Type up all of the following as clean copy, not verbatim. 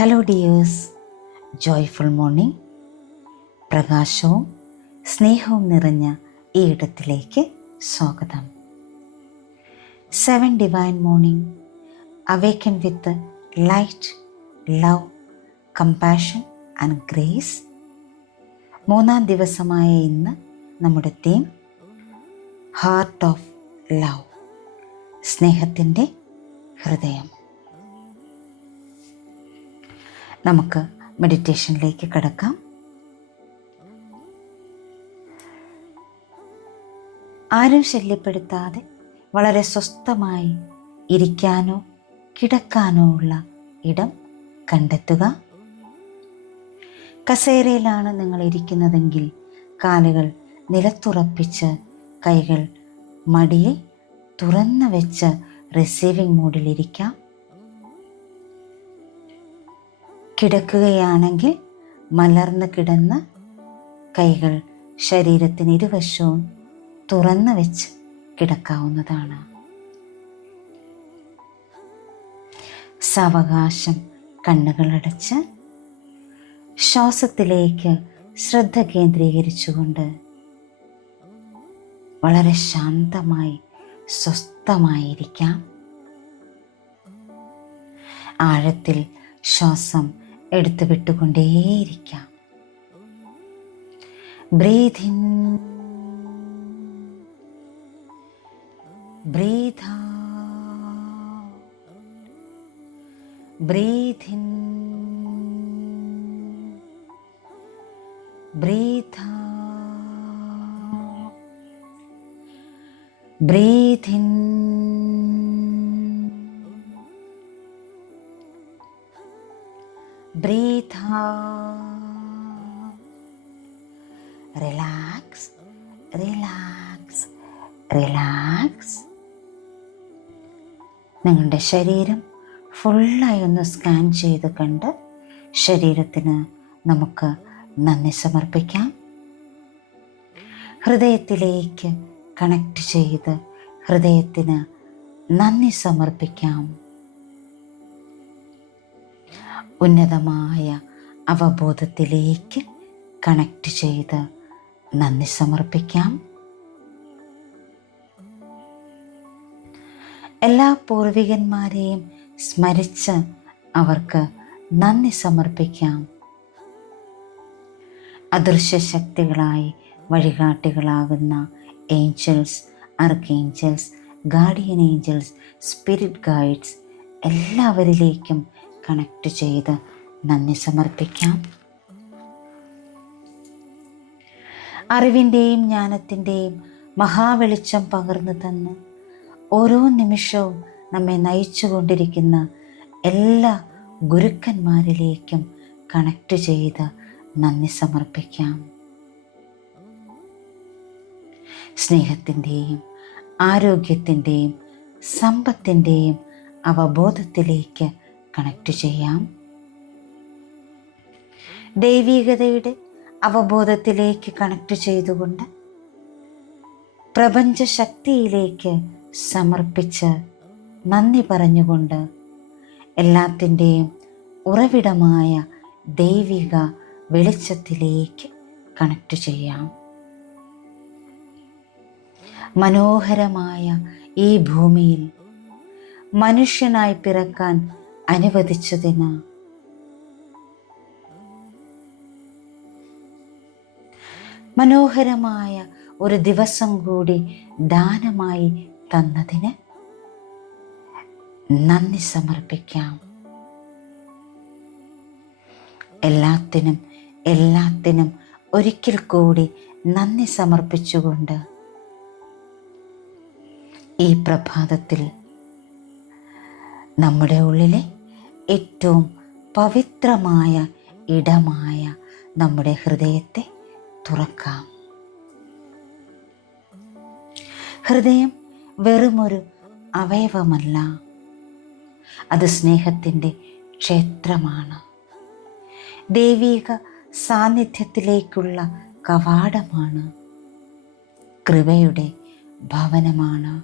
Hello dears, joyful morning. പ്രകാശവും സ്നേഹവും നിറഞ്ഞ ഈ ഇടത്തിലേക്ക് സ്വാഗതം. 7 divine morning, awaken with light, love, compassion and grace. 3-ാം ദിവസമായ ഇന്ന് നമ്മുടെ തീം ഹാർട്ട് ഓഫ് ലവ്, സ്നേഹത്തിൻ്റെ ഹൃദയം. നമുക്ക് മെഡിറ്റേഷനിലേക്ക് കടക്കാം. ആരും ശല്യപ്പെടുത്താതെ വളരെ സ്വസ്ഥമായി ഇരിക്കാനോ കിടക്കാനോ ഉള്ള ഇടം കണ്ടെത്തുക. കസേരയിലാണ് നിങ്ങൾ ഇരിക്കുന്നതെങ്കിൽ കാലുകൾ നിലത്തുറപ്പിച്ച് കൈകൾ മടിയിൽ തുറന്നു വെച്ച് റിസീവിംഗ് മോഡിലിരിക്കാം. കിടക്കുകയാണെങ്കിൽ മലർന്ന് കിടന്ന് കൈകൾ ശരീരത്തിന് ഇരുവശവും തുറന്നു വെച്ച് കിടക്കാവുന്നതാണ്. സാവകാശം കണ്ണുകളടച്ച് ശ്വാസത്തിലേക്ക് ശ്രദ്ധ കേന്ദ്രീകരിച്ചുകൊണ്ട് വളരെ ശാന്തമായി സ്വസ്ഥമായിരിക്കാം. ആഴത്തിൽ ശ്വാസം എടുത്തു വിട്ടുകൊണ്ടേയിരിക്കാം. Breathe in, breathe out, breathe in, breathe out, breathe in, breathe out. Relax, relax, relax. നിങ്ങളുടെ ശരീരം ഫുള്ളായി ഒന്ന് സ്കാൻ ചെയ്ത് കണ്ട് ശരീരത്തിന് നമുക്ക് നന്ദി സമർപ്പിക്കാം. ഹൃദയത്തിലേക്ക് കണക്ട് ചെയ്ത് ഹൃദയത്തിന് നന്ദി സമർപ്പിക്കാം. ഉന്നതമായ അവബോധത്തിലേക്ക് കണക്ട് ചെയ്ത് നന്ദി സമർപ്പിക്കാം. എല്ലാ പൂർവികന്മാരെയും സ്മരിച്ച് അവർക്ക് നന്ദി സമർപ്പിക്കാം. അദൃശ്യ ശക്തികളായി വഴികാട്ടികളാകുന്ന angels, archangels, guardian angels, spirit guides എല്ലാവരിലേക്കും കണക്ട് ചെയ്ത് നന്ദി സമർപ്പിക്കാം. അറിവിൻ്റെയും ജ്ഞാനത്തിൻ്റെയും മഹാവെളിച്ചം പകർന്നു തന്ന് ഓരോ നിമിഷവും നമ്മെ നയിച്ചു കൊണ്ടിരിക്കുന്ന എല്ലാ ഗുരുക്കന്മാരിലേക്കും കണക്ട് ചെയ്ത് നന്ദി സമർപ്പിക്കാം. സ്നേഹത്തിൻ്റെയും ആരോഗ്യത്തിൻ്റെയും സമ്പത്തിൻ്റെയും അവബോധത്തിലേക്ക് കണക്ട് ചെയ്യാം. ദൈവികതയുടെ അവബോധത്തിലേക്ക് കണക്ട് ചെയ്തുകൊണ്ട് പ്രപഞ്ച ശക്തിയിലേക്ക് സമർപ്പിച്ച് നന്ദി പറഞ്ഞുകൊണ്ട് എല്ലാത്തിൻ്റെയും ഉറവിടമായ ദൈവിക വെളിച്ചത്തിലേക്ക് കണക്ട് ചെയ്യാം. മനോഹരമായ ഈ ഭൂമിയിൽ മനുഷ്യനായി പിറക്കാൻ അനുവദിച്ചതിന് മനോഹരമായ ഒരു ദിവസം കൂടി ദാനമായി തന്നതിന് നന്ദി സമർപ്പിക്കാം. എല്ലാത്തിനും ഒരിക്കൽ കൂടി നന്ദി സമർപ്പിച്ചുകൊണ്ട് ഈ പ്രഭാതത്തിൽ നമ്മുടെ ഉള്ളിലെ ഏറ്റവും പവിത്രമായ ഇടമായ നമ്മുടെ ഹൃദയത്തെ തുറക്കാം. ഹൃദയം വെറുമൊരു അവയവമല്ല, അത് സ്നേഹത്തിൻ്റെ ക്ഷേത്രമാണ്. ദൈവിക സാന്നിധ്യത്തിലേക്കുള്ള കവാടമാണ്. കൃപയുടെ ഭവനമാണ്.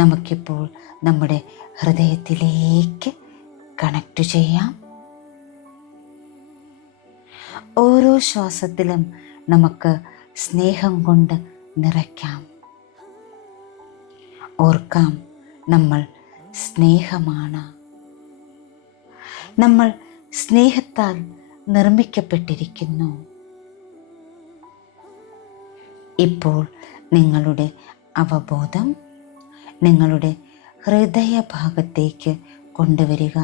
നമുക്കിപ്പോൾ നമ്മുടെ ഹൃദയത്തിലേക്ക് കണക്റ്റ് ചെയ്യാം. ഓരോ ശ്വാസത്തിലും നമുക്ക് സ്നേഹം കൊണ്ട് നിറയ്ക്കാം. ഓർക്കാം, നമ്മൾ സ്നേഹമാണ്. നമ്മൾ സ്നേഹത്താൽ നിർമ്മിക്കപ്പെട്ടിരിക്കുന്നു. ഇപ്പോൾ നിങ്ങളുടെ അവബോധം നിങ്ങളുടെ ഹൃദയഭാഗത്തേക്ക് കൊണ്ടുവരിക.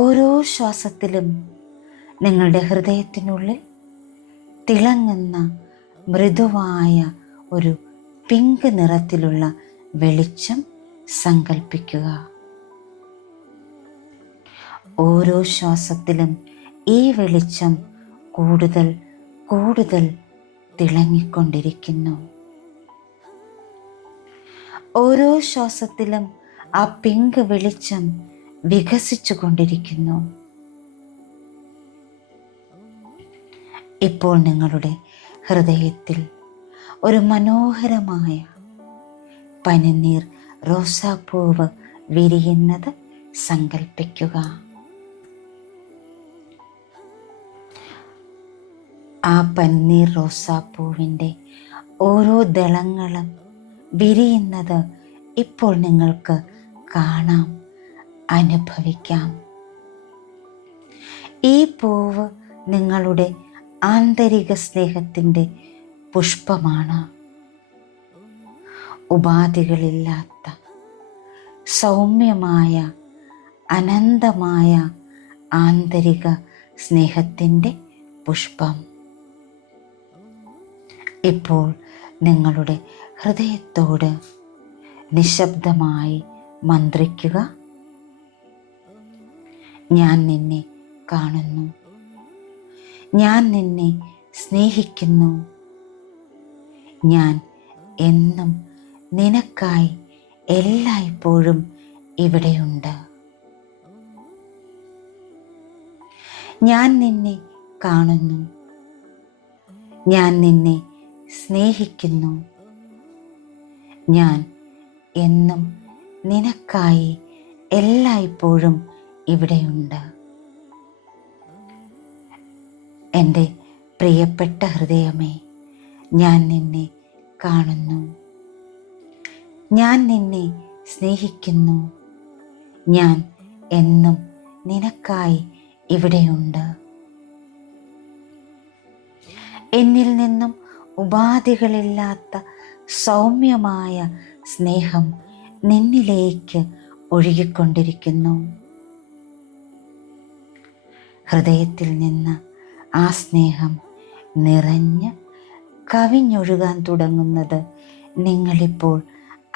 ഓരോ ശ്വാസത്തിലും നിങ്ങളുടെ ഹൃദയത്തിനുള്ളിൽ തിളങ്ങുന്ന മൃദുവായ ഒരു പിങ്ക് നിറത്തിലുള്ള വെളിച്ചം സങ്കൽപ്പിക്കുക. ഓരോ ശ്വാസത്തിലും ഈ വെളിച്ചം കൂടുതൽ കൂടുതൽ തിളങ്ങിക്കൊണ്ടിരിക്കുന്നു. ഓരോ ശ്വാസത്തിലും ആ പിങ്ക് വെളിച്ചം വികസിച്ചു കൊണ്ടിരിക്കുന്നു. ഇപ്പോൾ നിങ്ങളുടെ ഹൃദയത്തിൽ ഒരു മനോഹരമായ പനിനീർ റോസാപ്പൂവ് വിരിയുന്നത് സങ്കൽപ്പിക്കുക. ആ പനിനീർ റോസാപ്പൂവിൻ്റെ ഓരോ ദളങ്ങളും വിരിയുന്നത് ഇപ്പോൾ നിങ്ങൾക്ക് കാണാം, അനുഭവിക്കാം. ഈ പൂവ് നിങ്ങളുടെ ആന്തരിക സ്നേഹത്തിൻ്റെ പുഷ്പമാണ്. ഉപാധികളില്ലാത്ത സൗമ്യമായ അനന്തമായ ആന്തരിക സ്നേഹത്തിൻ്റെ പുഷ്പം. ഇപ്പോൾ നിങ്ങളുടെ ഹൃദയത്തോട് നിശബ്ദമായി മന്ത്രിക്കുക. ഞാൻ നിന്നെ കാണുന്നു. ഞാൻ നിന്നെ സ്നേഹിക്കുന്നു. ഞാൻ എന്നും നിനക്കായി എല്ലായ്പ്പോഴും ഇവിടെയുണ്ട്. ഞാൻ നിന്നെ കാണുന്നു. ഞാൻ നിന്നെ സ്നേഹിക്കുന്നു. ഞാൻ എന്നും നിനക്കായി എല്ലായ്പ്പോഴും ഇവിടെയുണ്ട്. എൻ്റെ പ്രിയപ്പെട്ട ഹൃദയമേ, ഞാൻ നിന്നെ കാണുന്നു. ഞാൻ നിന്നെ സ്നേഹിക്കുന്നു. ഞാൻ എന്നും നിനക്കായി ഇവിടെയുണ്ട്. എന്നിൽ നിന്നും ഉപാധികളില്ലാത്ത സൗമ്യമായ സ്നേഹം നിന്നിലേക്ക് ഒഴുകിക്കൊണ്ടിരിക്കുന്നു. ഹൃദയത്തിൽ നിന്ന് ആ സ്നേഹം നിറഞ്ഞ് കവിഞ്ഞൊഴുകാൻ തുടങ്ങുന്നത് നിങ്ങളിപ്പോൾ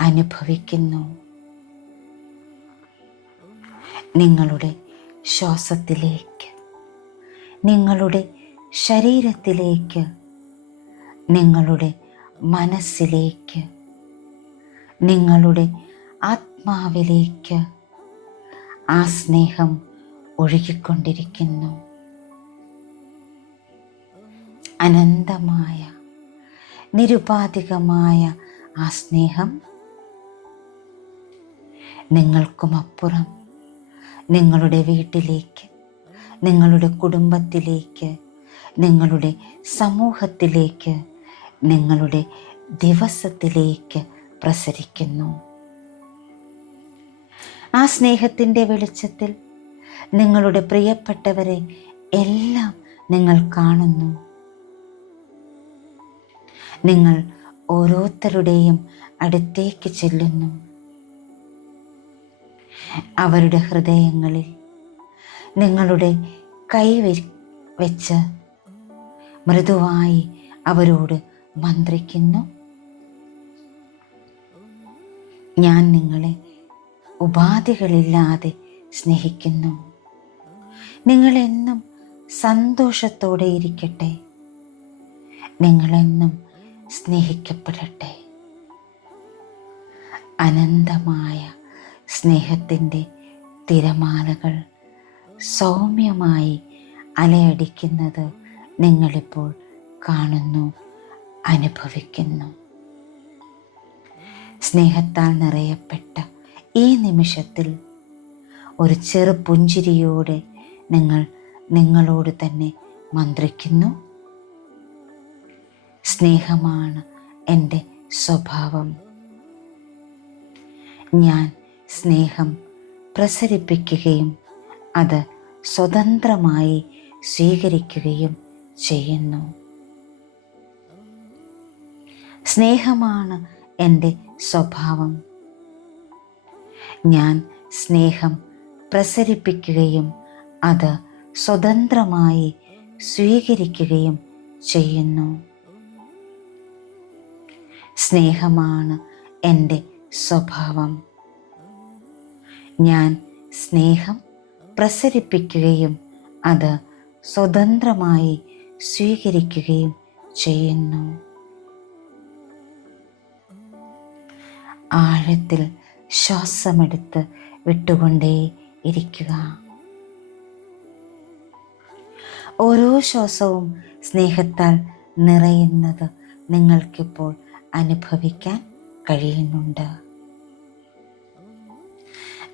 അനുഭവിക്കുന്നു. നിങ്ങളുടെ ശ്വാസത്തിലേക്ക്, നിങ്ങളുടെ ശരീരത്തിലേക്ക്, നിങ്ങളുടെ മനസ്സിലേക്ക്, നിങ്ങളുടെ ആത്മാവിലേക്ക് ആ സ്നേഹം ഒഴുകിക്കൊണ്ടിരിക്കുന്നു. അനന്തമായ നിരുപാധികമായ ആ സ്നേഹം നിങ്ങൾക്കുമപ്പുറം നിങ്ങളുടെ വീട്ടിലേക്ക്, നിങ്ങളുടെ കുടുംബത്തിലേക്ക്, നിങ്ങളുടെ സമൂഹത്തിലേക്ക്, നിങ്ങളുടെ ദിവസത്തിലേക്ക് പ്രസരിക്കുന്നു. ആ സ്നേഹത്തിൻ്റെ വെളിച്ചത്തിൽ നിങ്ങളുടെ പ്രിയപ്പെട്ടവരെ എല്ലാം നിങ്ങൾ കാണുന്നു. നിങ്ങൾ ഓരോരുത്തരുടെയും അടുത്തേക്ക് ചെല്ലുന്നു. അവരുടെ ഹൃദയങ്ങളിൽ നിങ്ങളുടെ കൈ വെച്ച് മൃദുവായി അവരോട് മന്ത്രിക്കുന്നു. ഞാൻ നിങ്ങളെ ഉപാധികളില്ലാതെ സ്നേഹിക്കുന്നു. നിങ്ങളെന്നും സന്തോഷത്തോടെ ഇരിക്കട്ടെ. നിങ്ങളെന്നും സ്നേഹിക്കപ്പെടട്ടെ. അനന്തമായ സ്നേഹത്തിൻ്റെ തിരമാലകൾ സൗമ്യമായി അലയടിക്കുന്നത് നിങ്ങളിപ്പോൾ കാണുന്നു, അനുഭവിക്കുന്നു. സ്നേഹത്താൽ നിറയപ്പെട്ട ഈ നിമിഷത്തിൽ ഒരു ചെറു പുഞ്ചിരിയോടെ നിങ്ങളോട് തന്നെ മന്ത്രിക്കുന്നു. സ്നേഹമാണ് എൻ്റെ സ്വഭാവം. ഞാൻ സ്നേഹം പ്രസരിപ്പിക്കുകയും അത് സ്വതന്ത്രമായി സ്വീകരിക്കുകയും ചെയ്യുന്നു. സ്നേഹമാണ് എൻ്റെ സ്വഭാവം. ഞാൻ സ്നേഹം പ്രസരിപ്പിക്കുകയും അത് സ്വതന്ത്രമായി സ്വീകരിക്കുകയും ചെയ്യുന്നു. സ്നേഹമാണ് എൻ്റെ സ്വഭാവം. ഞാൻ സ്നേഹം പ്രസരിപ്പിക്കുകയും അത് സ്വതന്ത്രമായി സ്വീകരിക്കുകയും ചെയ്യുന്നു. ആഴത്തിൽ ശ്വാസമെടുത്ത് വിട്ടുകൊണ്ടേ ഇരിക്കുക. ഓരോ ശ്വാസവും സ്നേഹത്താൽ നിറയുന്നത് നിങ്ങൾക്കിപ്പോൾ അനുഭവിക്കാൻ കഴിയുന്നുണ്ട്.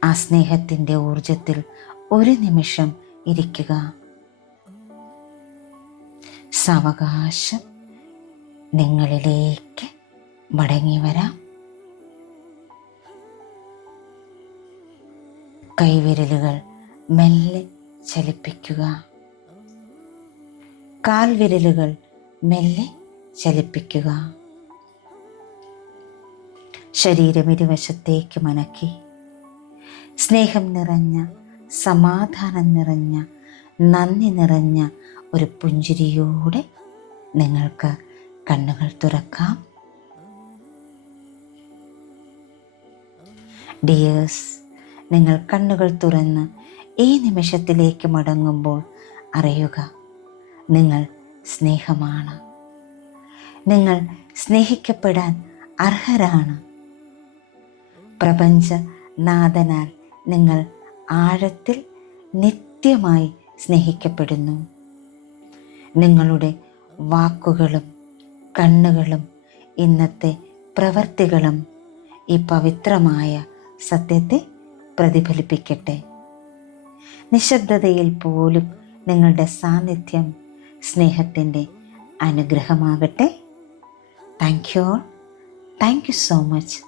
ആ സ്നേഹത്തിൻ്റെ ഊർജത്തിൽ ഒരു നിമിഷം ഇരിക്കുക. സാവകാശം നിങ്ങളിലേക്ക് മടങ്ങി വരാം. കൈവിരലുകൾ മെല്ലെ ചലിപ്പിക്കുക. കാൽവിരലുകൾ മെല്ലെ ചലിപ്പിക്കുക. ശരീരം ഇരുവശത്തേക്ക് മനക്കി സ്നേഹം നിറഞ്ഞ, സമാധാനം നിറഞ്ഞ, നന്ദി നിറഞ്ഞ ഒരു പുഞ്ചിരിയോടെ നിങ്ങൾക്ക് കണ്ണുകൾ തുറക്കാം. ഡിയേഴ്സ്, നിങ്ങൾ കണ്ണുകൾ തുറന്ന് ഈ നിമിഷത്തിലേക്ക് മടങ്ങുമ്പോൾ അറിയുക, നിങ്ങൾ സ്നേഹമാണ്. നിങ്ങൾ സ്നേഹിക്കപ്പെടാൻ അർഹരാണ്. പ്രപഞ്ചനാഥനാൽ നിങ്ങൾ ആഴത്തിൽ നിത്യമായി സ്നേഹിക്കപ്പെടുന്നു. നിങ്ങളുടെ വാക്കുകളും കണ്ണുകളും ഇന്നത്തെ പ്രവൃത്തികളും ഈ പവിത്രമായ സത്യത്തെ പ്രതിഫലിപ്പിക്കട്ടെ. നിശബ്ദതയിൽ പോലും നിങ്ങളുടെ സാന്നിധ്യം സ്നേഹത്തിൻ്റെ അനുഗ്രഹമാകട്ടെ. Thank you all. Thank you so much.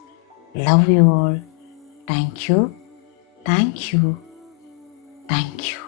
Love you all. Thank you. Thank you. Thank U.